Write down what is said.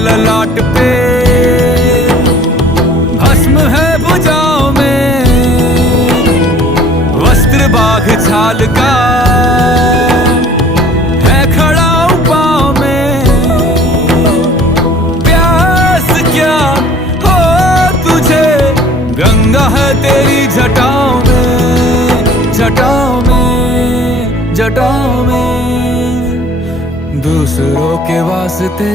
ललाट पे, भस्म है भुजाओं में, वस्त्र बाघ छाल का है खड़ा पाँव में। प्यास क्या हो तुझे, गंगा है तेरी जटाओं में, जटाओं में, जटाओं में, दूसरों के वास्ते